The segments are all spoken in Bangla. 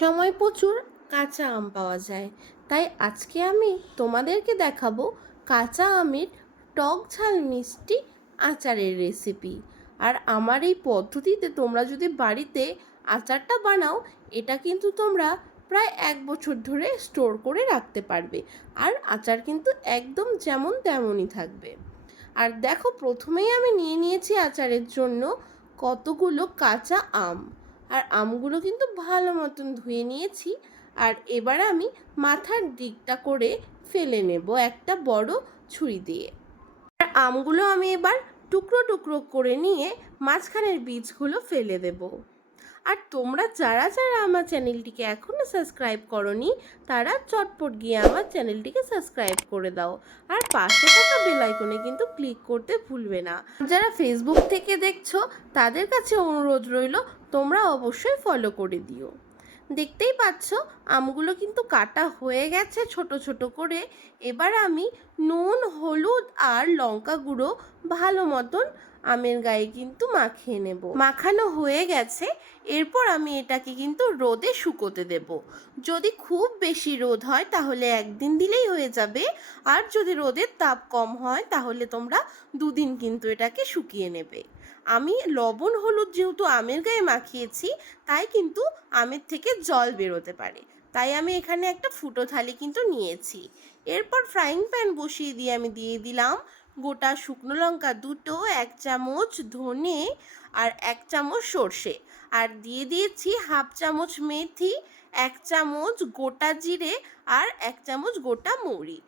সময় প্রচুর কাঁচা আম পাওয়া যায়। তাই আজকে আমি তোমাদেরকে দেখাবো কাঁচা আমের টক ঝাল মিষ্টি আচারের রেসিপি আর আমার এই পদ্ধতিতে তোমরা যদি বাড়িতে আচারটা বানাও, এটা কিন্তু তোমরা প্রায় এক বছর ধরে স্টোর করে রাখতে পারবে। আর আচার কিন্তু একদম যেমন তেমনই থাকবে। আর দেখো, প্রথমেই আমি নিয়ে নিয়েছি আচারের জন্য কতগুলো কাঁচা আম। আর আমগুলো কিন্তু ভালো মতন ধুয়ে নিয়েছি। আর এবার আমি মাথার দিকটা করে ফেলে নেব একটা বড় ছুরি দিয়ে। আর আমগুলো আমি এবার টুকরো টুকরো করে নিয়ে মাঝখানের বীজগুলো ফেলে দেব। আর তোমরা যারা যারা আমার চ্যানেলটিকে এখনও সাবস্ক্রাইব করনি, তারা চটপট গিয়ে আমার চ্যানেলটিকে সাবস্ক্রাইব করে দাও। আর পাশে থাকা বেল আইকনে কিন্তু ক্লিক করতে ভুলবে না। যারা ফেসবুক থেকে দেখছ, তাদের কাছে অনুরোধ রইল, তোমরা অবশ্যই ফলো করে দিও। দেখতেই পাচ্ছ, আমগুলো কিন্তু কাটা হয়ে গেছে ছোট ছোট করে। এবার আমি নুন, হলুদ আর লঙ্কা গুঁড়ো ভালো মতন আমের গায়ে কিন্তু মাখিয়ে নেব। মাখানো হয়ে গেছে, এরপর আমি এটাকে কিন্তু রোদে শুকোতে দেব। যদি খুব বেশি রোদ হয় তাহলে একদিন দিলেই হয়ে যাবে, আর যদি রোদের তাপ কম হয় তাহলে তোমরা দুদিন কিন্তু এটাকে শুকিয়ে নেবে। আমি লবণ, হলুদ যেহেতু আমের গায়ে মাখিয়েছি, তাই কিন্তু আমের থেকে জল বেরোতে পারে। তাই আমি এখানে একটা ফুটো থালি কিন্তু নিয়েছি। এরপর ফ্রাইং প্যান বসিয়ে দিয়ে আমি দিয়ে দিলাম গোটা শুকনো লঙ্কা দুটো, এক চামচ ধনে আর এক চামচ সর্ষে। আর দিয়ে দিয়েছি হাফ চামচ মেথি, এক চামচ গোটা জিরে আর এক চামচ গোটা মৌরি।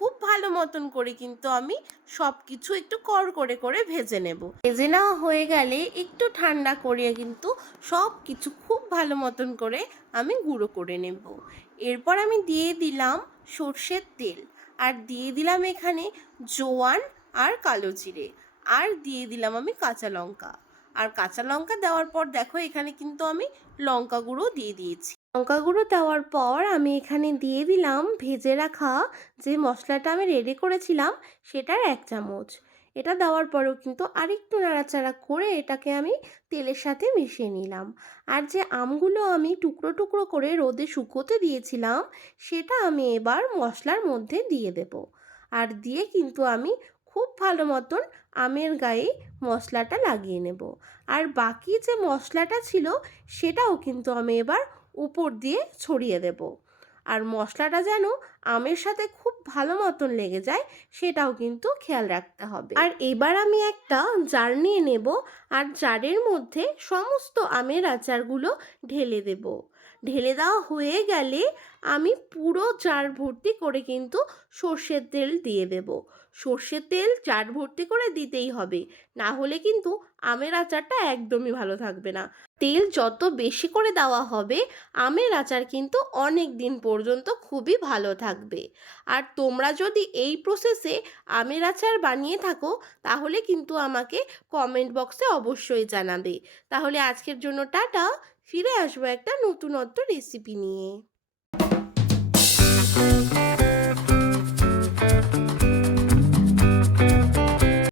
খুব ভালো মতন করে কিন্তু আমি সব কিছু একটু কর করে করে ভেজে নেব। ভেজে নেওয়া হয়ে গেলে একটু ঠান্ডা করিয়ে কিন্তু সব কিছু খুব ভালো মতন করে আমি গুঁড়ো করে নেব। এরপর আমি দিয়ে দিলাম সর্ষের তেল আর দিয়ে দিলাম এখানে জোয়ান আর কালো জিরে আর দিয়ে দিলাম আমি কাঁচা লঙ্কা। আর কাঁচা লঙ্কা দেওয়ার পর দেখো এখানে কিন্তু আমি লঙ্কা গুঁড়ো দিয়ে দিয়েছি। লঙ্কা গুঁড়ো দেওয়ার পর আমি এখানে দিয়ে দিলাম ভেজে রাখা যে মশলাটা আমি রেডি করেছিলাম, সেটার এক চামচ। এটা দেওয়ার পরেও কিন্তু আরেকটু নাড়াচাড়া করে এটাকে আমি তেলের সাথে মিশিয়ে নিলাম। আর যে আমগুলো আমি টুকরো টুকরো করে রোদে শুকোতে দিয়েছিলাম, সেটা আমি এবার মশলার মধ্যে দিয়ে দেব। আর দিয়ে কিন্তু আমি খুব ভালো মতন আমের গায়ে মশলাটা লাগিয়ে নেব। আর বাকি যে মশলাটা ছিল, সেটাও কিন্তু আমি এবার উপর দিয়ে ছড়িয়ে দেব। আর মশলাটা যেন আমের সাথে খুব ভালো মতন লেগে যায়, সেটাও কিন্তু খেয়াল রাখতে হবে। আর এবার আমি একটা জার নিয়ে নেব আর জারের মধ্যে সমস্ত আমের আচারগুলো ঢেলে দেব। ঢেলে দেওয়া হয়ে গেলে আমি পুরো জার ভর্তি করে কিন্তু সর্ষের তেল দিয়ে দেব। সর্ষের তেল জার ভর্তি করে দিতেই হবে, না হলে কিন্তু আমের আচারটা একদমই ভালো থাকবে না। তেল যত বেশি করে দেওয়া হবে, আমের আচার কিন্তু অনেক দিন পর্যন্ত খুবই ভালো থাকবে। আর তোমরা যদি এই প্রসেসে আমের আচার বানিয়ে থাকো, তাহলে কিন্তু আমাকে কমেন্ট বক্সে অবশ্যই জানাবে। তাহলে আজকের জন্য টাটা, ফিরে আসব একটা নতুনত্ব রেসিপি নিয়ে।